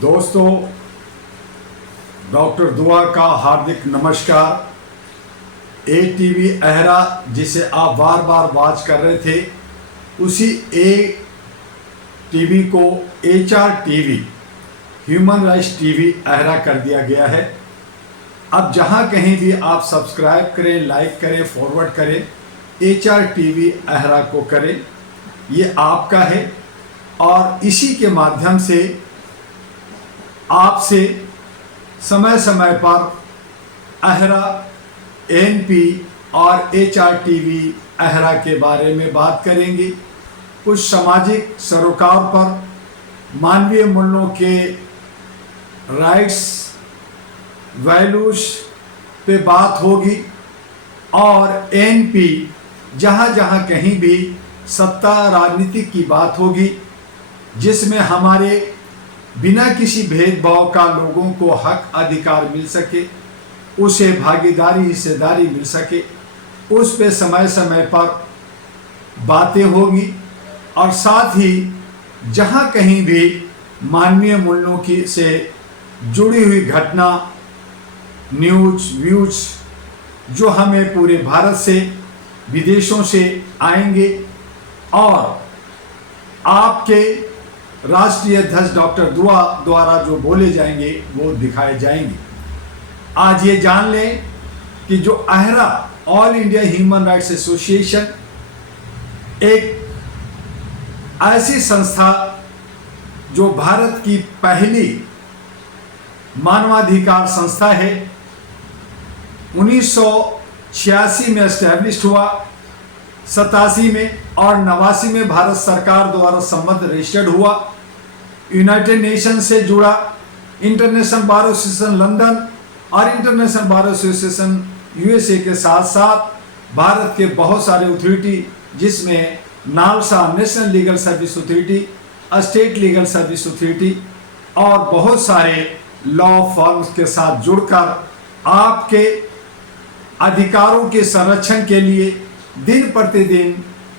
दोस्तों, डॉक्टर दुआ का हार्दिक नमस्कार। ए टीवी अहरा जिसे आप बार बार वॉच कर रहे थे, उसी ए टीवी को HR TV human rights TV AHRA कर दिया गया है। अब जहां कहीं भी आप सब्सक्राइब करें, लाइक करें, फॉरवर्ड करें, HR टीवी अहरा को करें, ये आपका है। और इसी के माध्यम से आपसे समय समय पर अहरा, ANP और HR टीवी अहरा के बारे में बात करेंगे। कुछ सामाजिक सरोकार पर, मानवीय मूल्यों के राइट्स, वैल्यूज पे बात होगी। और ANP जहाँ जहाँ कहीं भी सत्ता राजनीति की बात होगी, जिसमें हमारे बिना किसी भेदभाव का लोगों को हक अधिकार मिल सके, उसे भागीदारी हिस्सेदारी मिल सके, उस पे समय समय पर बातें होगी। और साथ ही जहाँ कहीं भी मानवीय मूल्यों की से जुड़ी हुई घटना, न्यूज व्यूज जो हमें पूरे भारत से, विदेशों से आएंगे और आपके राष्ट्रीय अध्यक्ष डॉक्टर दुआ द्वारा जो बोले जाएंगे वो दिखाए जाएंगे। आज ये जान लें कि जो AHRA, all India human rights association, एक ऐसी संस्था जो भारत की पहली मानवाधिकार संस्था है, 1986 में एस्टैब्लिश हुआ, 87 में और 89 में भारत सरकार द्वारा संबद्ध रजिस्टर्ड हुआ, यूनाइटेड नेशन से जुड़ा, इंटरनेशनल बार एसोसिएशन लंदन और इंटरनेशनल बार एसोसिएशन USA के साथ साथ भारत के बहुत सारे अथॉरिटी, जिसमें NALSA national legal service authority, state legal service authority और बहुत सारे लॉ फर्म्स के साथ जुड़कर आपके अधिकारों के संरक्षण के लिए दिन प्रतिदिन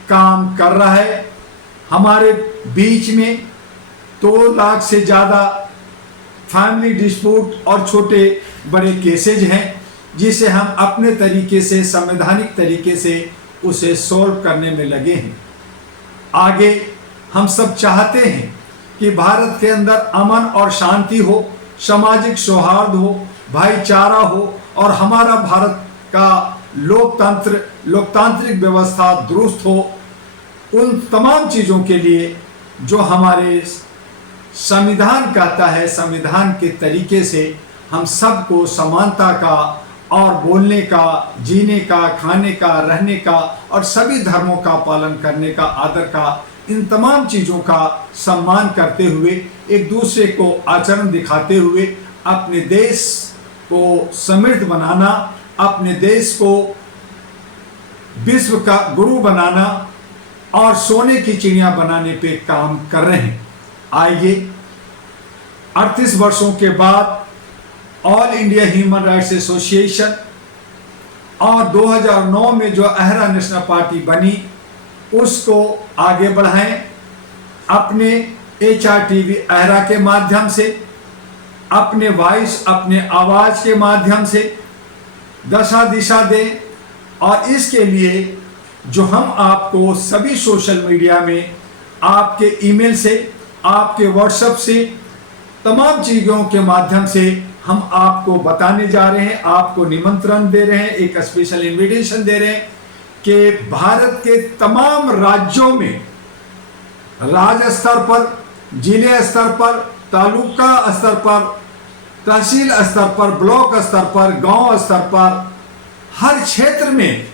काम कर रहा है। हमारे बीच में 2 लाख से ज़्यादा फैमिली डिस्प्यूट और छोटे बड़े केसेज हैं, जिसे हम अपने तरीके से, संवैधानिक तरीके से उसे सॉल्व करने में लगे हैं। आगे हम सब चाहते हैं कि भारत के अंदर अमन और शांति हो, सामाजिक सौहार्द हो, भाईचारा हो और हमारा भारत का लोकतांत्रिक व्यवस्था दुरुस्त हो। उन तमाम चीज़ों के लिए जो हमारे संविधान कहता है, संविधान के तरीके से हम सबको समानता का और बोलने का, जीने का, खाने का, रहने का और सभी धर्मों का पालन करने का, आदर का, इन तमाम चीज़ों का सम्मान करते हुए, एक दूसरे को आचरण दिखाते हुए अपने देश को समृद्ध बनाना, अपने देश को विश्व का गुरु बनाना और सोने की चिड़िया बनाने पे काम कर रहे हैं। आइए 38 वर्षों के बाद all India human rights association और 2009 में जो अहरा नेशनल पार्टी बनी, उसको आगे बढ़ाएं। अपने HR टीवी अहरा के माध्यम से, अपने वॉइस, अपने आवाज़ के माध्यम से दशा दिशा दें। और इसके लिए जो हम आपको सभी सोशल मीडिया में, आपके ईमेल से, आपके व्हाट्सएप से, तमाम चीज़ों के माध्यम से हम आपको बताने जा रहे हैं, आपको निमंत्रण दे रहे हैं, एक स्पेशल इनविटेशन दे रहे हैं कि भारत के तमाम राज्यों में, राज्य स्तर पर, जिले स्तर पर, तालुका स्तर पर, तहसील स्तर पर, ब्लॉक स्तर पर, गांव स्तर पर, हर क्षेत्र में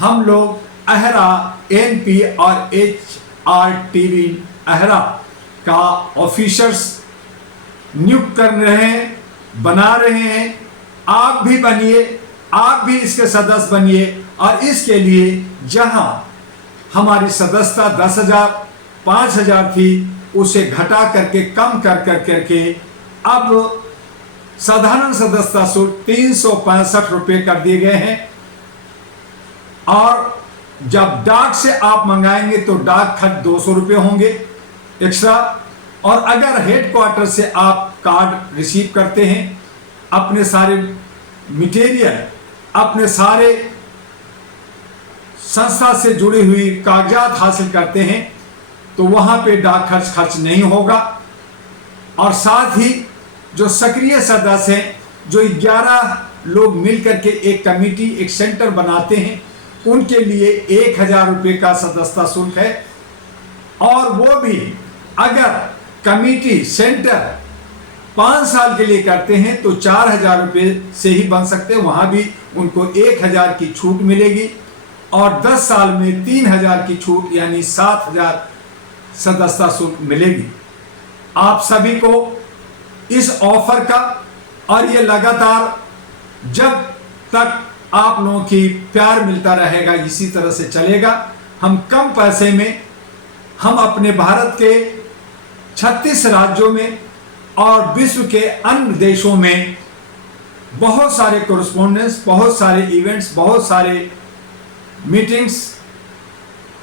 हम लोग अहरा, ANP और HR टीवी अहरा का ऑफिसर्स नियुक्त कर रहे हैं, बना रहे हैं। आप भी बनिए, आप भी इसके सदस्य बनिए। और इसके लिए जहां हमारी सदस्यता 10,000, 5,000 थी, उसे घटा करके, कम करके अब साधारण सदस्यता शुल्क 365 रुपये कर दिए गए हैं। और जब डाक से आप मंगाएंगे तो डाक खर्च 200 रुपये होंगे एक्स्ट्रा। और अगर हेडक्वार्टर से आप कार्ड रिसीव करते हैं, अपने सारे मटेरियल, अपने सारे संस्था से जुड़ी हुई कागजात हासिल करते हैं, तो वहां पे डाक खर्च नहीं होगा। और साथ ही जो सक्रिय सदस्य हैं, जो 11 लोग मिलकर के एक कमेटी, एक सेंटर बनाते हैं, उनके लिए 1000 रुपये का सदस्यता शुल्क है। और वो भी अगर कमेटी सेंटर 5 साल के लिए करते हैं तो 4000 रुपये से ही बन सकते हैं, वहां भी उनको 1000 की छूट मिलेगी। और 10 साल में 3000 की छूट, यानी 7000 सदस्यता शुल्क मिलेगी। आप सभी को इस ऑफर का, और ये लगातार जब तक आप लोगों की प्यार मिलता रहेगा इसी तरह से चलेगा। हम कम पैसे में, हम अपने भारत के 36 राज्यों में और विश्व के अन्य देशों में बहुत सारे कोरेस्पोंडेंस, बहुत सारे इवेंट्स, बहुत सारे मीटिंग्स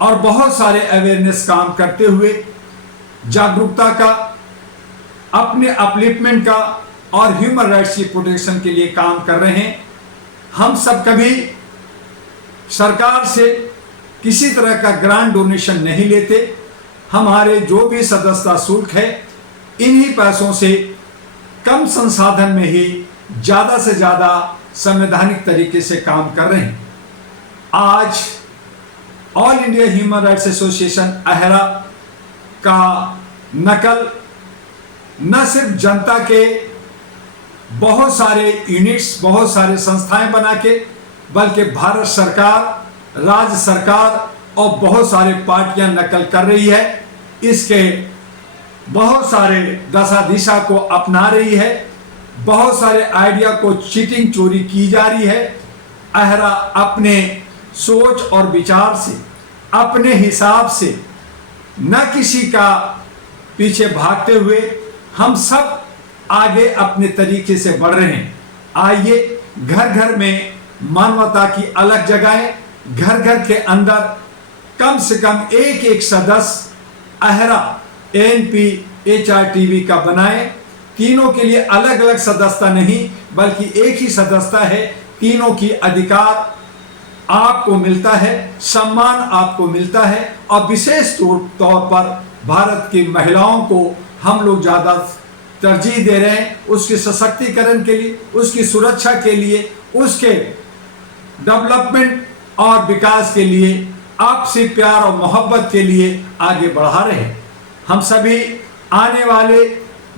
और बहुत सारे अवेयरनेस काम करते हुए जागरूकता का, अपने अपलिफ्टमेंट का और ह्यूमन राइट्स की प्रोटेक्शन के लिए काम कर रहे हैं। हम सब कभी सरकार से किसी तरह का ग्रांट डोनेशन नहीं लेते। हमारे जो भी सदस्यता शुल्क है, इन्हीं पैसों से कम संसाधन में ही ज़्यादा से ज़्यादा संवैधानिक तरीके से काम कर रहे हैं। आज all India human rights association AHRA का नकल न सिर्फ जनता के बहुत सारे यूनिट्स, बहुत सारे संस्थाएं बना के, बल्कि भारत सरकार, राज्य सरकार और बहुत सारे पार्टियां नकल कर रही है। इसके बहुत सारे दशा दिशा को अपना रही है, बहुत सारे आइडिया को चीटिंग, चोरी की जा रही है। अहरा अपने सोच और विचार से, अपने हिसाब से, न किसी का पीछे भागते हुए हम सब आगे अपने तरीके से बढ़ रहे हैं। आइए, घर घर में मानवता की अलग जगहें, घर घर के अंदर कम से कम एक सदस्य अहरा एएनपी एचआरटीवी का बनाएं। तीनों के लिए अलग अलग सदस्यता नहीं, बल्कि एक ही सदस्यता है। तीनों की अधिकार आपको मिलता है, सम्मान आपको मिलता है। और विशेष तौर पर भारत की महिलाओं को हम लोग ज़्यादा तरजीह दे रहे हैं, उसके सशक्तिकरण के लिए, उसकी सुरक्षा के लिए, उसके डेवलपमेंट और विकास के लिए, आपसी प्यार और मोहब्बत के लिए आगे बढ़ा रहे हैं। हम सभी आने वाले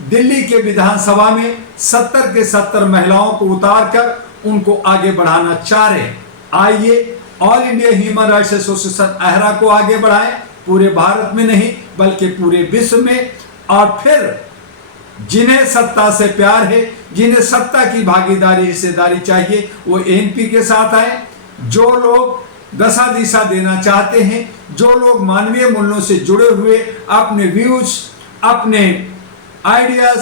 दिल्ली के विधानसभा में 70 के 70 महिलाओं को उतारकर उनको आगे बढ़ाना चाह रहे हैं। आइए, all India human rights association AHRA को आगे बढ़ाएं, पूरे भारत में नहीं बल्कि पूरे विश्व में। और फिर जिन्हें सत्ता से प्यार है, जिन्हें सत्ता की भागीदारी, हिस्सेदारी चाहिए, वो एएनपी के साथ आए। जो लोग दशा दिशा देना चाहते हैं, जो लोग मानवीय मूल्यों से जुड़े हुए अपने व्यूज, अपने आइडियाज,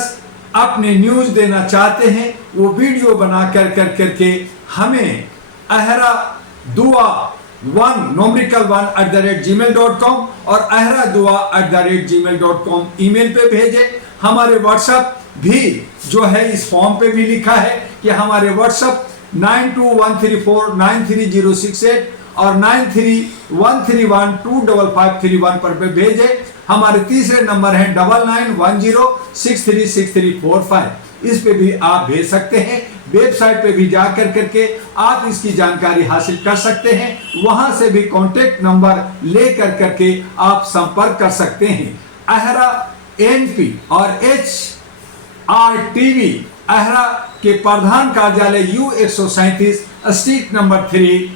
अपने न्यूज देना चाहते हैं, वो वीडियो बना कर करके हमें अहरा दुआ 1@gmail.com और अहरा दुआ@gmail.com ईमेल पे भेजें। हमारे व्हाट्सएप भी जो है इस फॉर्म पे भी लिखा है कि हमारे व्हाट्सएप 9213493068 और 9313125531 पर भेजें। हमारे तीसरे नंबर हैं 9910636345, इस पे भी आप भेज सकते हैं। वेबसाइट पे भी जाकर करके आप इसकी जानकारी हासिल कर सकते हैं। वहां से भी कॉन्टेक्ट नंबर लेकर करके आप संपर्क कर सकते हैं। अहरा एएनपी और एचआरटीवी अहरा के प्रधान कार्यालय U137 street number 3,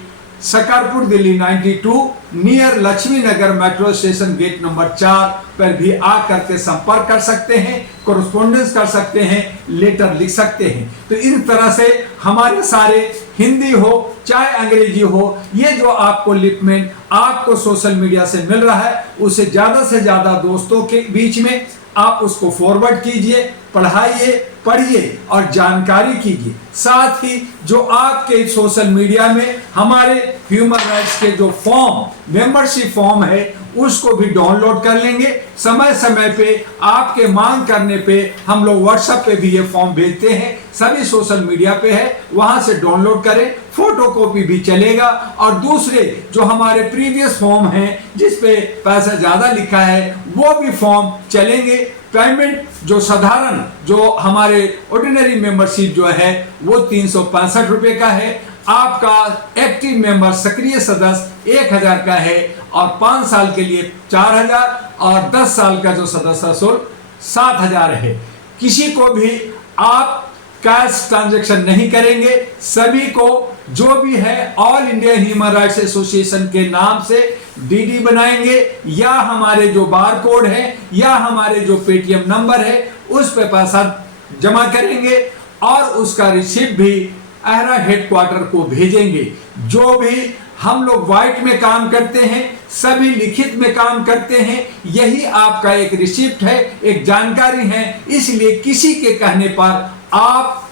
Shakarpur, Delhi 92, near Laxmi Nagar metro station, gate number 4 पर भी आकर के संपर्क कर सकते हैं, कोरेस्पोंडेंस कर सकते हैं, लेटर लिख सकते हैं। तो इस तरह से हमारे सारे हिंदी हो चाहे अंग्रेजी हो, ये जो आपको लिपमेंट आपको सोशल मीडिया से मिल रहा है, उसे ज़्यादा से ज़्यादा दोस्तों के बीच में आप उसको फॉरवर्ड कीजिए, पढ़ाइए, पढ़िए और जानकारी कीजिए। साथ ही जो आपके सोशल मीडिया में हमारे ह्यूमन राइट्स के जो फॉर्म मेंबरशिप फॉर्म है उसको भी डाउनलोड कर लेंगे। समय समय पे आपके मांग करने पे हम लोग व्हाट्सएप पे भी ये फॉर्म भेजते हैं, सभी सोशल मीडिया पे है, वहां से डाउनलोड करें। फोटो कॉपी भी चलेगा। और दूसरे जो हमारे प्रीवियस फॉर्म हैं जिस पे पैसा ज्यादा लिखा है वो भी फॉर्म चलेंगे। पेमेंट जो साधारण जो हमारे ऑर्डिनरी मेंबरशिप जो है वो 365 रुपए का है। आपका एक्टिव मेंबर सक्रिय सदस्य 1000 का है और 5 साल के लिए 4000 और 10 साल का जो सदस्य शुल्क 7000 है। किसी को भी आप कैश ट्रांजैक्शन नहीं करेंगे, सभी को जो भी है all India human rights association के नाम से डीडी बनाएंगे या हमारे जो बार कोड है या हमारे जो पेटीएम नंबर है उस पे पैसा जमा करेंगे और उसका रिसीप्ट भी अहरा हेडक्वार्टर को भेजेंगे। जो भी हम लोग व्हाइट में काम करते हैं, सभी लिखित में काम करते हैं, यही आपका एक रिसिप्ट है, एक जानकारी है। इसलिए किसी के कहने पर आप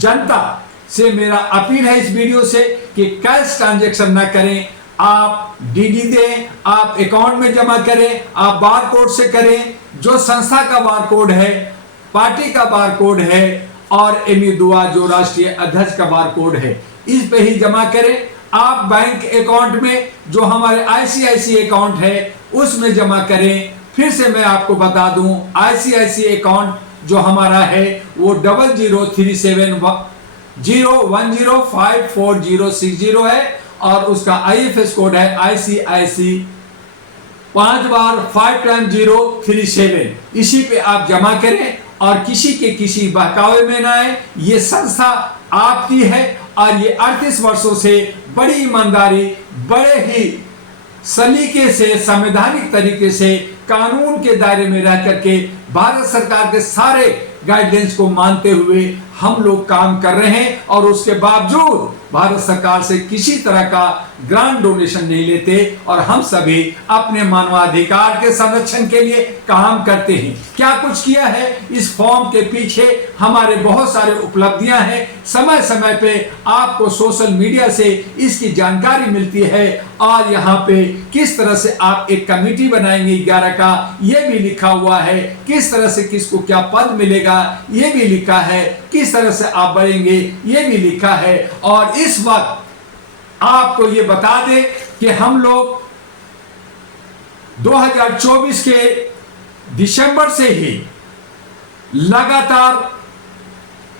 जनता से मेरा अपील है इस वीडियो से कि कैश ट्रांजैक्शन ना करें, आप डीडी दें, आप अकाउंट में जमा करें, आप बार कोड से करें। जो संस्था का बार कोड है, पार्टी का बार कोड है और एमी दुआ जो राष्ट्रीय अध्यक्ष का बार कोड है, इस पे ही जमा करें। आप बैंक अकाउंट में जो हमारे आईसीआईसी अकाउंट है उसमें जमा करें। फिर से मैं आपको बता दूं, आईसीआईसी अकाउंट जो हमारा है वो 003710105460 है और उसका आईएफएस कोड है आईसीआईसी 5 बार 5 टाइम 037। इसी पे आप जमा करें और किसी के किसी बहकावे में ना आए। ये संस्था आपकी है और ये 38 वर्षों से बड़ी ईमानदारी, बड़े ही सलीके से, संवैधानिक तरीके से कानून के दायरे में रह करके भारत सरकार के सारे गाइडलाइंस को मानते हुए हम लोग काम कर रहे हैं और उसके बावजूद भारत सरकार से किसी तरह का ग्रांट डोनेशन नहीं लेते और हम सभी अपने मानवाधिकार के संरक्षण के लिए काम करते हैं। क्या कुछ किया है, इस फॉर्म के पीछे हमारे बहुत सारे उपलब्धियां हैं। समय समय पे आपको सोशल मीडिया से इसकी जानकारी मिलती है और यहाँ पे किस तरह से आप एक कमेटी बनाएंगे 11 का, ये भी लिखा हुआ है। किस तरह से किसको क्या पद मिलेगा ये भी लिखा है। किस तरह से आप बढ़ेंगे ये भी लिखा है। और इस वक्त आपको ये बता दें कि हम लोग 2024 के दिसंबर से ही लगातार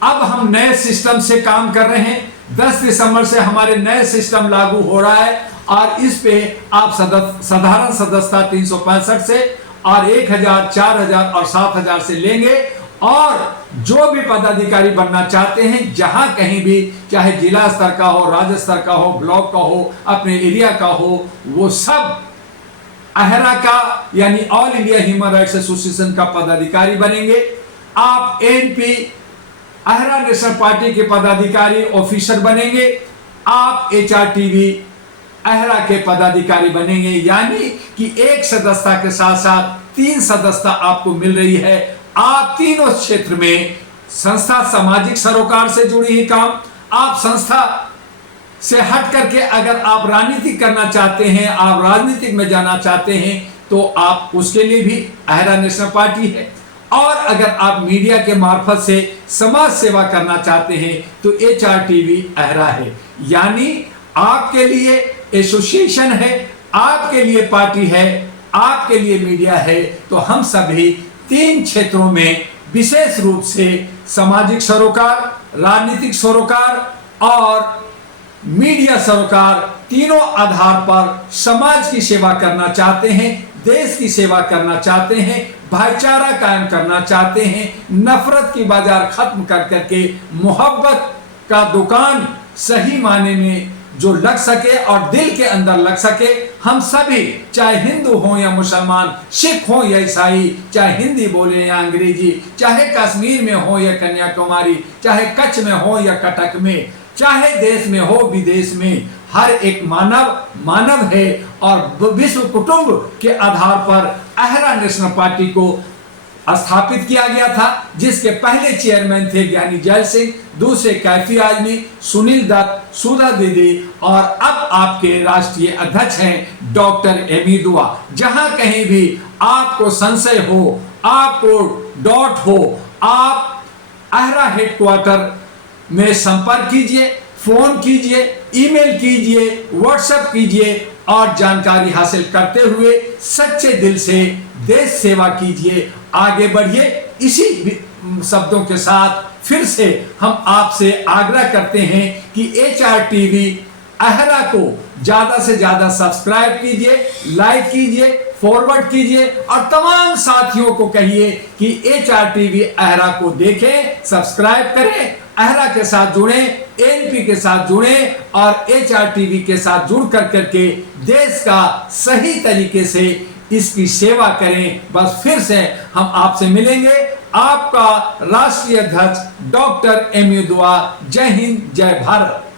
अब हम नए सिस्टम से काम कर रहे हैं। 10 दिसंबर से हमारे नए सिस्टम लागू हो रहा है और इस पे आप साधारण सदस्यता 365 से और 1000, 4000 और 7000 से लेंगे। और जो भी पदाधिकारी बनना चाहते हैं, जहां कहीं भी, चाहे जिला स्तर का हो, राज्य स्तर का हो, ब्लॉक का हो, अपने एरिया का हो, वो सब अहरा का यानी all India human rights association का पदाधिकारी बनेंगे। आप एनपी अहरा नेशनल पार्टी के पदाधिकारी ऑफिसर बनेंगे। आप एचआरटीवी अहरा के पदाधिकारी बनेंगे। यानी कि एक सदस्यता के साथ साथ 3 सदस्यता आपको मिल रही है। आप तीनों क्षेत्र में, संस्था सामाजिक सरोकार से जुड़ी ही काम, आप संस्था से हट करके अगर आप राजनीति करना चाहते हैं, आप राजनीतिक में जाना चाहते हैं तो आप उसके लिए भी अहरा नेशनल पार्टी है। और अगर आप मीडिया के मार्फत से समाज सेवा करना चाहते हैं तो एचआरटीवी अहरा है। यानी आपके लिए एसोसिएशन है, आपके लिए पार्टी है, आपके लिए मीडिया है। तो हम सभी 3 क्षेत्रों में विशेष रूप से सामाजिक सरोकार, राजनीतिक सरोकार और मीडिया सरोकार, तीनों आधार पर समाज की सेवा करना चाहते हैं, देश की सेवा करना चाहते हैं, भाईचारा कायम करना चाहते हैं, नफरत की बाजार खत्म कर करके मोहब्बत का दुकान सही माने में जो लग सके और दिल के अंदर लग सके। हम सभी, चाहे हिंदू हो या मुसलमान, सिख हो या ईसाई, चाहे हिंदी बोले या अंग्रेजी, चाहे कश्मीर में हो या कन्याकुमारी, चाहे कच्छ में हो या कटक में, चाहे देश में हो विदेश में, हर एक मानव है। और विश्व कुटुंब के आधार पर अहरा नेशनल पार्टी को स्थापित किया गया था, जिसके पहले चेयरमैन थे ज्ञानी जैल सिंह, दूसरे कैफी आजमी, सुनील दत्त, सुधा दीदी और अब आपके राष्ट्रीय अध्यक्ष हैं डॉक्टर एमी दुआ। जहां कहीं भी आपको संशय हो, आपको डॉट हो, आप आहरा हेडक्वार्टर में संपर्क कीजिए, फोन कीजिए, ईमेल कीजिए, व्हाट्सएप कीजिए और जानकारी हासिल करते हुए सच्चे दिल से देश सेवा कीजिए, आगे बढ़िए। इसी शब्दों के साथ फिर से हम आपसे आग्रह करते हैं कि HRTV आहरा को ज्यादा से ज्यादा सब्सक्राइब कीजिए, लाइक कीजिए, फॉरवर्ड कीजिए और तमाम साथियों को कहिए कि HRTV आहरा को देखें, सब्सक्राइब करें, आहरा के साथ जुड़े, ANP के साथ जुड़े और HRTV के साथ जुड़ करके देश का सही तरीके से इसकी सेवा करें। बस फिर से हम आपसे मिलेंगे, आपका राष्ट्रीय अध्यक्ष डॉक्टर एमी दुआ। जय हिंद, जय भारत।